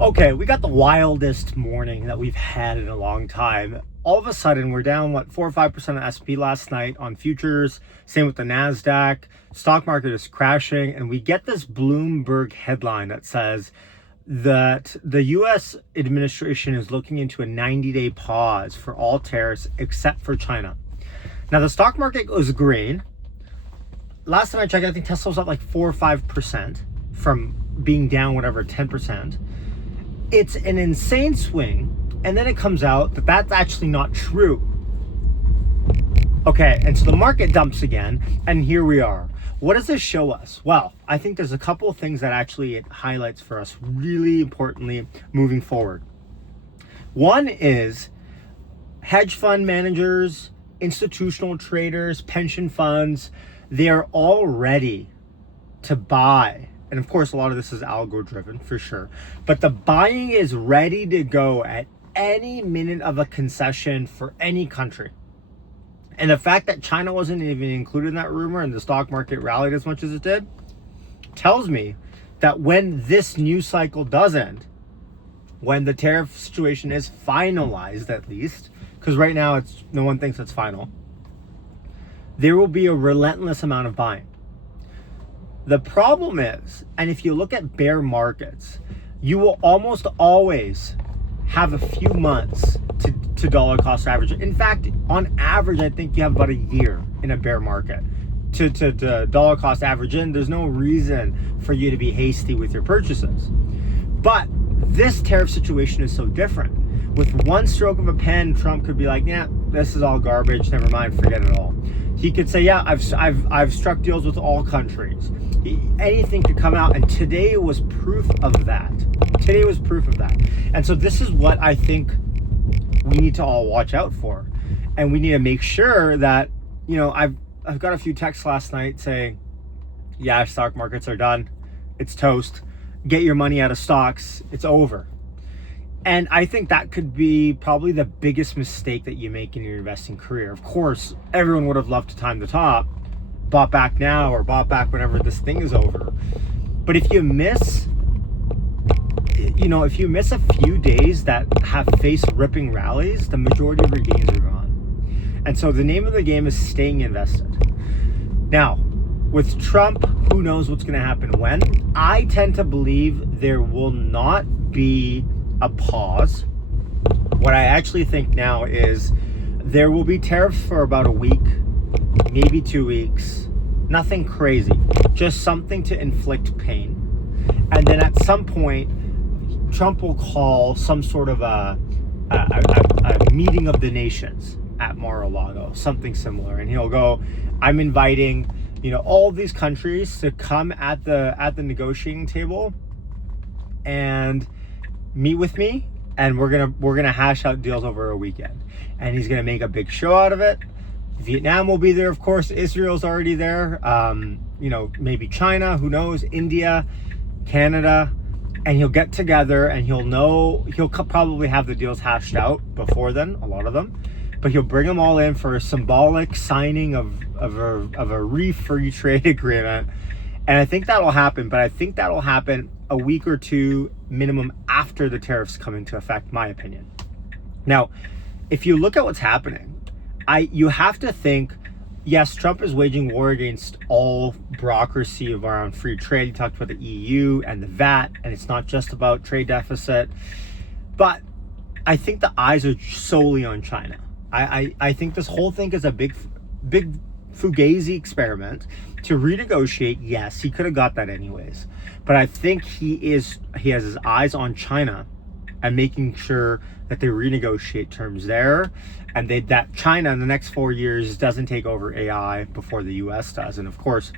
Okay, we got the wildest morning that we've had in a long time. All of a sudden, we're down, 4 or 5% on SP last night on futures. Same with the NASDAQ. Stock market is crashing. And we get this Bloomberg headline that says that the U.S. administration is looking into a 90-day pause for all tariffs except for China. Now, the stock market goes green. Last time I checked, I think Tesla was up like 4 or 5% from being down, 10%. It's an insane swing, and then it comes out that that's actually not true. Okay, and so the market dumps again, and here we are. What does this show us? Well, I think there's a couple of things that actually it highlights for us really importantly moving forward. One is hedge fund managers, institutional traders, pension funds, they're all ready to buy. And of course, a lot of this is algo driven for sure. But the buying is ready to go at any minute of a concession for any country. And the fact that China wasn't even included in that rumor and the stock market rallied as much as it did tells me that when this news cycle does end, when the tariff situation is finalized at least, because right now no one thinks it's final, there will be a relentless amount of buying. The problem is, and if you look at bear markets, you will almost always have a few months to dollar cost average. In fact, on average, I think you have about a year in a bear market to dollar cost average in. There's no reason for you to be hasty with your purchases. But this tariff situation is so different. With one stroke of a pen, Trump could be like, yeah, this is all garbage, never mind, forget it all. He could say, yeah, I've struck deals with all countries. Anything could come out, and today was proof of that. Today was proof of that. And so this is what I think we need to all watch out for. And we need to make sure that, I've got a few texts last night saying, yeah, stock markets are done. It's toast. Get your money out of stocks. It's over. And I think that could be probably the biggest mistake that you make in your investing career. Of course, everyone would have loved to time the top, bought back now or bought back whenever this thing is over. But if you miss a few days that have faced ripping rallies, the majority of your gains are gone. And so the name of the game is staying invested. Now, with Trump, who knows what's going to happen when? I tend to believe there will not be a pause. What I actually think now is there will be tariffs for about a week, maybe 2 weeks. Nothing crazy, just something to inflict pain. And then at some point, Trump will call some sort of a meeting of the nations at Mar-a-Lago, something similar. And he'll go, I'm inviting, all these countries to come at the negotiating table and meet with me, and we're gonna hash out deals over a weekend. And he's gonna make a big show out of it. Vietnam will be there, of course. Israel's already there. Maybe China, who knows? India, Canada, and he'll get together and he'll probably have the deals hashed out before then, a lot of them. But he'll bring them all in for a symbolic signing of a free trade agreement. And I think that'll happen, but I think that'll happen a week or two minimum after the tariffs come into effect, my opinion. Now, if you look at what's happening, you have to think, yes, Trump is waging war against all bureaucracy around free trade. He talked about the EU and the VAT, and it's not just about trade deficit. But I think the eyes are solely on China. I think this whole thing is a big fugazi experiment to renegotiate. Yes, he could have got that anyways, but I think he has his eyes on China and making sure that they renegotiate terms there, and that China in the next 4 years doesn't take over AI before the US does. And of course,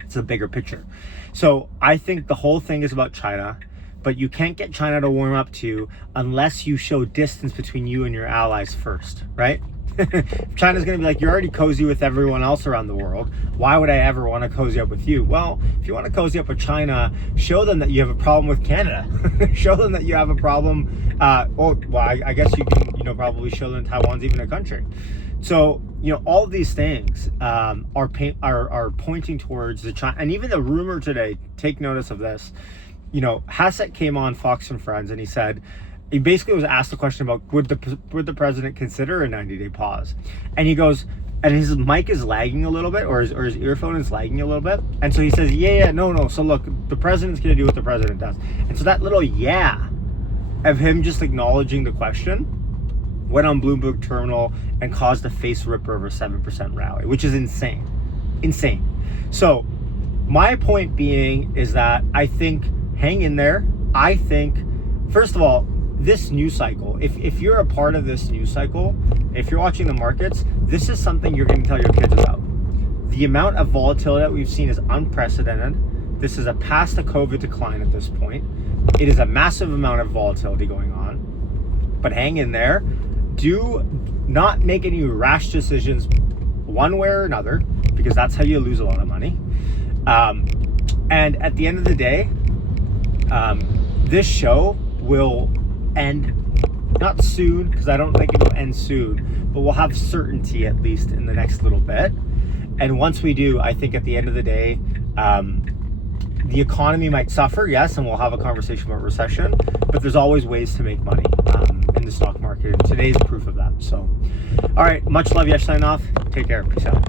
it's a bigger picture. So I think the whole thing is about China, but you can't get China to warm up to you unless you show distance between you and your allies first, right? China's going to be like, you're already cozy with everyone else around the world. Why would I ever want to cozy up with you? Well, if you want to cozy up with China, show them that you have a problem with Canada. Show them that you have a problem. I guess you can, probably show them Taiwan's even a country. So, all of these things are pointing towards the China. And even the rumor today, take notice of this, Hassett came on Fox and Friends, and he basically was asked the question about would the president consider a 90-day pause, and he goes, and his mic is lagging a little bit, or his earphone is lagging a little bit, and so he says, no. So look, the president's going to do what the president does, and so that little of him just acknowledging the question went on Bloomberg Terminal and caused a face ripper of a 7% rally, which is insane. So my point being is that I think hang in there. I think, first of all, this news cycle, if you're a part of this news cycle, if you're watching the markets, this is something you're going to tell your kids about. The amount of volatility that we've seen is unprecedented. This is a past the COVID decline at this point. It is a massive amount of volatility going on, but hang in there. Do not make any rash decisions one way or another, because that's how you lose a lot of money. And at the end of the day, this show will end, not soon, because I don't think it will end soon, but we'll have certainty at least in the next little bit. And once we do, I think at the end of the day, the economy might suffer, yes, and we'll have a conversation about recession, but there's always ways to make money in the stock market. And today's proof of that. So, all right, much love. Yes, sign off. Take care. Peace out.